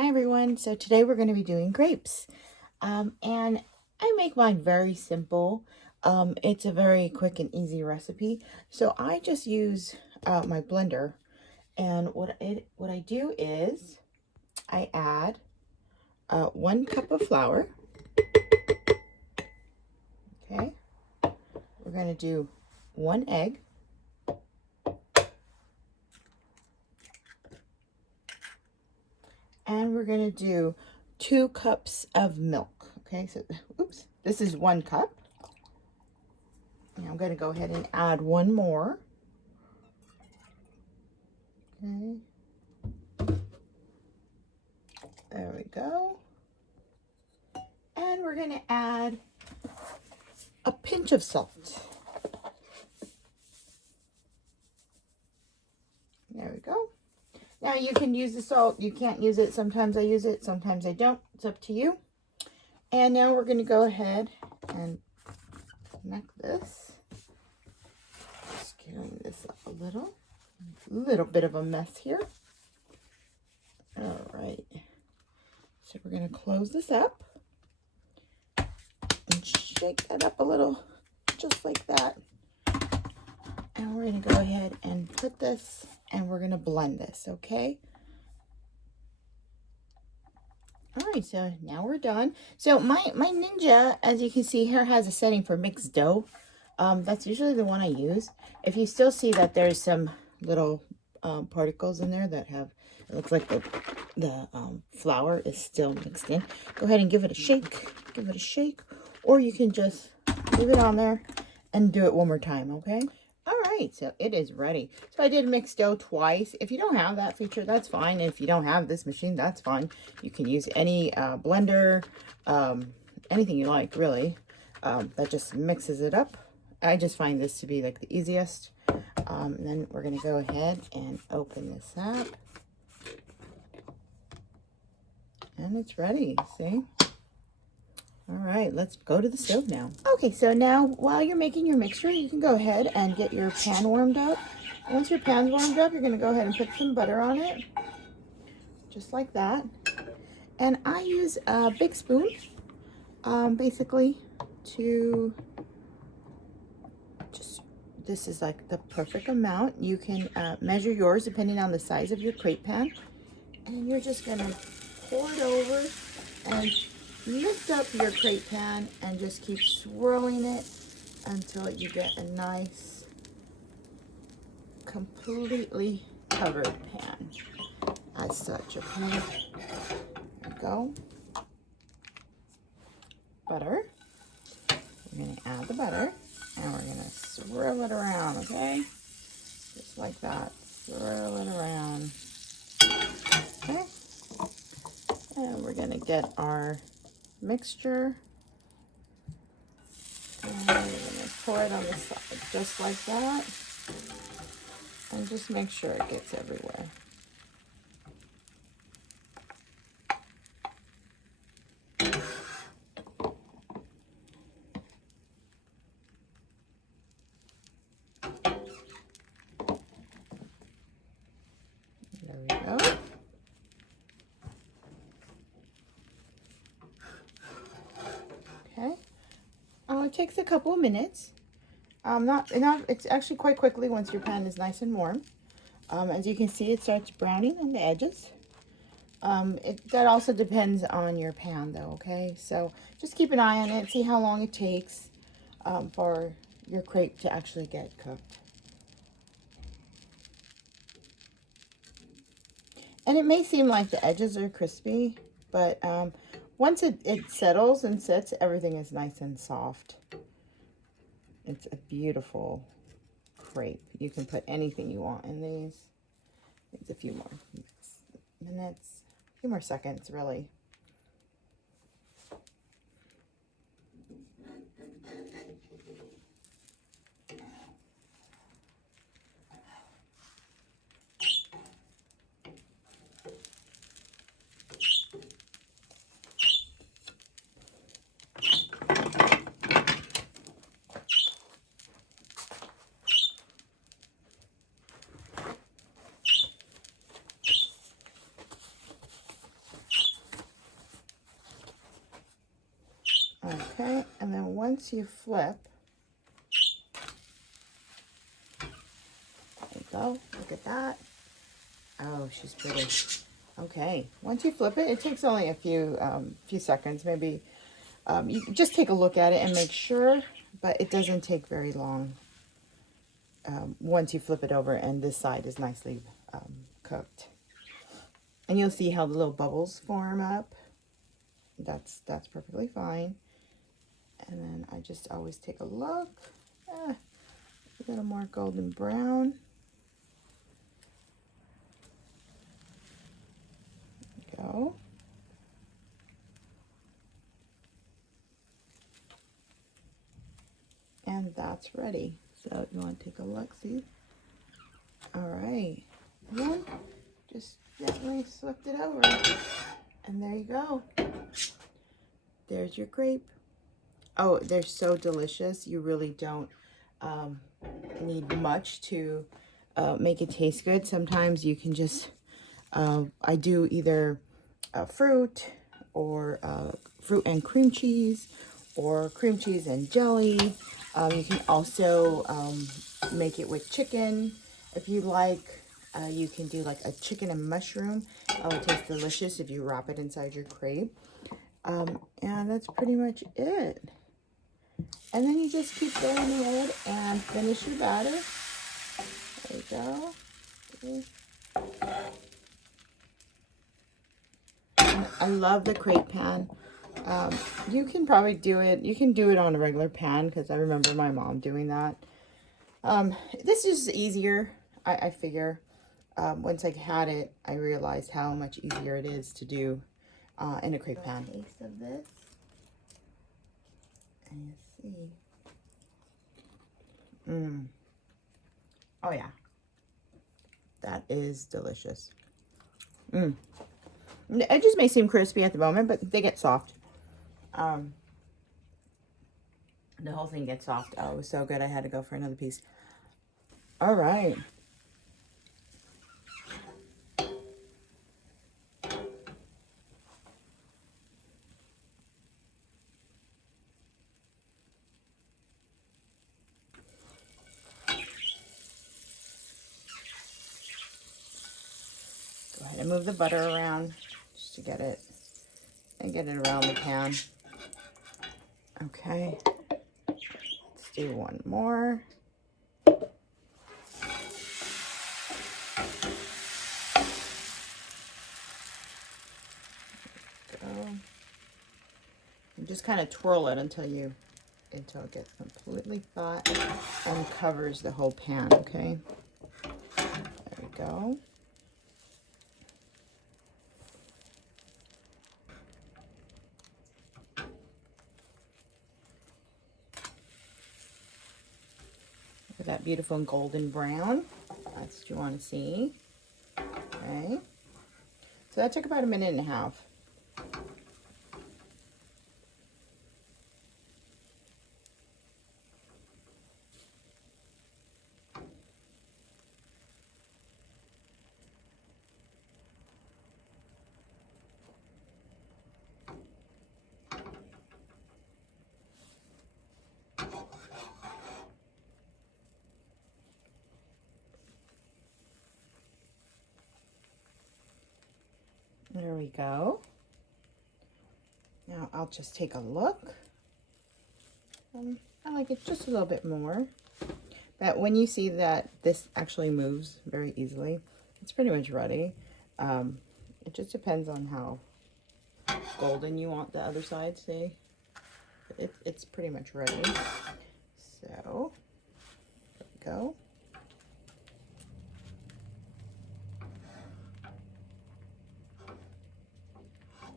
Hi everyone, so today we're going to be doing grapes, and I make mine very simple. It's a very quick and easy recipe, so I just use my blender, and what I do is I add 1 cup of flour. Okay, we're going to do 1 egg, and we're going to do 2 cups of milk. Okay, so oops, this is 1 cup. Now I'm going to go ahead and add 1 more. Okay, there we go. And we're going to add a pinch of salt. There we go. Now you can use the salt, you can't use it. Sometimes I use it, sometimes I don't. It's up to you. And now we're going to go ahead and connect this. Just carrying this up a little bit of a mess here. All right. So we're going to close this up and shake that up a little, just like that. And we're going to go ahead and put this, and we're going to blend this, okay? All right, so now we're done. So my Ninja, as you can see here, has a setting for mixed dough. That's usually the one I use. If you still see that there's some little particles in there that have, it looks like the flour is still mixed in, go ahead and give it a shake. Give it a shake, or you can just leave it on there and do it one more time, okay? All right, so it is ready. So I did mixed dough twice. If you don't have that feature, that's fine. If you don't have this machine, that's fine. You can use any blender, anything you like, really. That just mixes it up. I just find this to be like the easiest. And then we're going to go ahead and open this up. And it's ready, see? All right, let's go to the stove now. Okay, so now while you're making your mixture, you can go ahead and get your pan warmed up. Once your pan's warmed up, you're going to go ahead and put some butter on it, just like that. And I use a big spoon, basically, to just, this is like the perfect amount. You can measure yours depending on the size of your crepe pan. And you're just going to pour it over and lift up your crepe pan and just keep swirling it until you get a nice, completely covered pan as such, okay? There we go. Butter. We're going to add the butter, and we're going to swirl it around, okay? Just like that. Swirl it around. Okay. And we're going to get our mixture, and we're going to pour it on the side just like that, and just make sure it gets everywhere. There we go. Okay. It takes a couple of minutes. Not enough. It's actually quite quickly once your pan is nice and warm. As you can see, it starts browning on the edges. That also depends on your pan, though. Okay, so just keep an eye on it. See how long it takes for your crepe to actually get cooked. And it may seem like the edges are crispy, but once it settles and sits, everything is nice and soft. It's a beautiful crepe. You can put anything you want in these. It's a few more minutes, a few more seconds, really. Okay, and then once you flip, there you go, look at that. Oh, she's pretty. Okay, once you flip it, it takes only a few seconds, maybe. You just take a look at it and make sure, but it doesn't take very long once you flip it over and this side is nicely cooked. And you'll see how the little bubbles form up. That's perfectly fine. And then I just always take a look. A little more golden brown. There we go. And that's ready. So you want to take a look, see? All right. And then just gently slipped it over. And there you go. There's your crepe. Oh, they're so delicious. You really don't need much to make it taste good. Sometimes you can just, I do either fruit or fruit and cream cheese or cream cheese and jelly. You can also make it with chicken if you like. You can do like a chicken and mushroom. Oh, it tastes delicious if you wrap it inside your crepe. And that's pretty much it. And then you just keep going the lid and finish your batter. There you go. I love the crepe pan. You can probably do it. You can do it on a regular pan because I remember my mom doing that. This is easier, I figure. Once I had it, I realized how much easier it is to do in a crepe pan. Taste of this. And you see. Oh yeah. That is delicious. It just may seem crispy at the moment, but they get soft. The whole thing gets soft. Oh, it was so good. I had to go for another piece. All right. Go ahead and move the butter around just to get it and get it around the pan. Okay. Let's do one more. And just kind of twirl it until it gets completely flat and covers the whole pan, okay? There we go. Look at that beautiful golden brown. That's what you want to see. Okay. So that took about 1.5 minutes. There we go. Now I'll just take a look. I like it just a little bit more. But when you see that this actually moves very easily, it's pretty much ready. It just depends on how golden you want the other side, see? It's pretty much ready. So, there we go.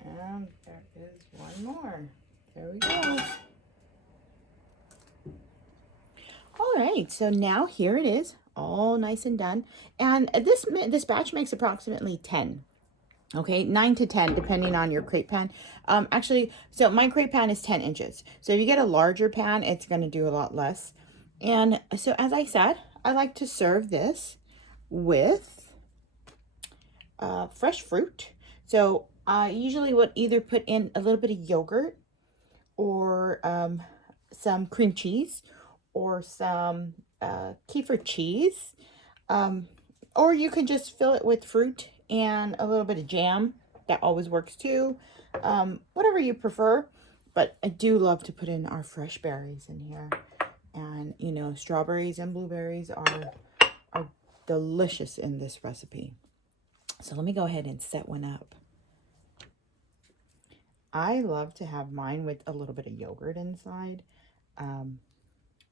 And there is one more. There we go. All right, so now here it is, all nice and done. And this batch makes approximately 10. Okay, 9 to 10, depending on your crepe pan. Actually, so my crepe pan is 10 inches. So if you get a larger pan, it's going to do a lot less. And so as I said, I like to serve this with fresh fruit. So I usually would either put in a little bit of yogurt or some cream cheese, or some kefir cheese. Um, or you can just fill it with fruit and a little bit of jam. That always works too. Whatever you prefer. But I do love to put in our fresh berries in here. And, you know, strawberries and blueberries are delicious in this recipe. So let me go ahead and set one up. I love to have mine with a little bit of yogurt inside.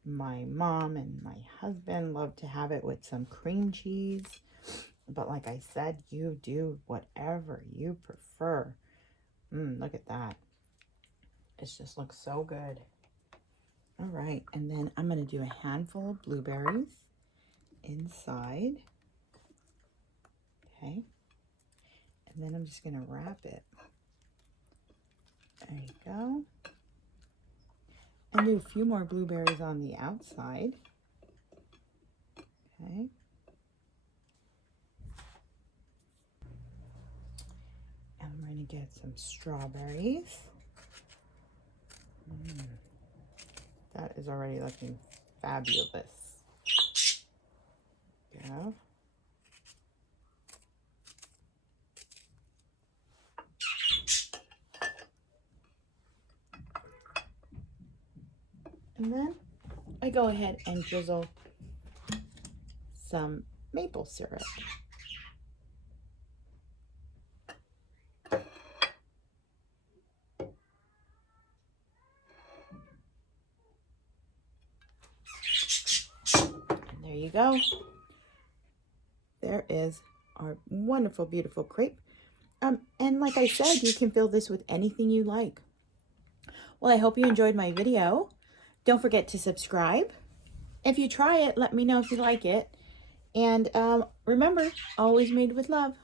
My mom and my husband love to have it with some cream cheese. But like I said, you do whatever you prefer. Look at that. It just looks so good. All right, and then I'm going to do a handful of blueberries inside. Okay. And then I'm just going to wrap it. There you go. And do a few more blueberries on the outside. Okay. And I'm going to get some strawberries. That is already looking fabulous. Go. And then I go ahead and drizzle some maple syrup. And there you go. There is our wonderful, beautiful crepe. And like I said, you can fill this with anything you like. Well, I hope you enjoyed my video. Don't forget to subscribe. If you try it, let me know if you like it. And remember, always made with love.